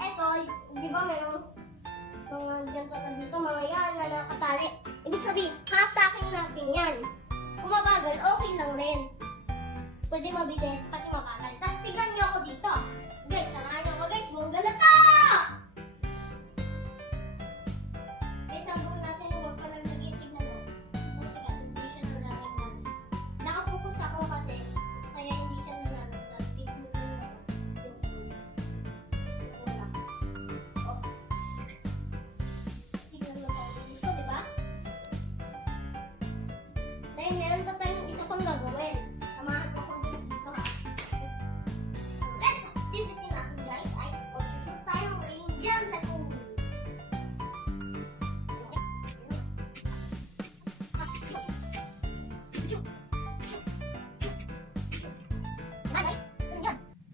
eto, di ba merong mga ganito na dito, mga yan na nakatali. Ibig sabihin, hatakin natin yan. Kung mabagal, okay lang rin. Pwede mabilis, pati mabagal.